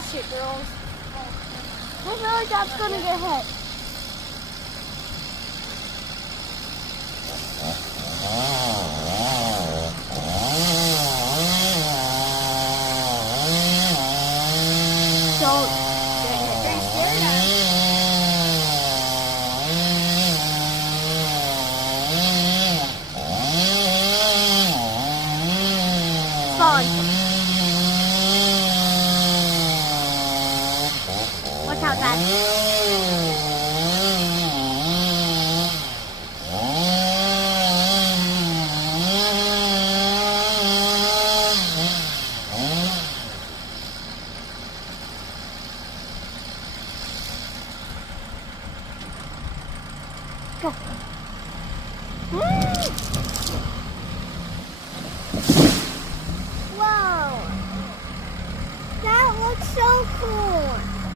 Watch it, girls. I feel like that's gonna get hit. Don't get hit. They're scared of it. Fun. Watch out, Dad. Go. Whoa. That looks so cool.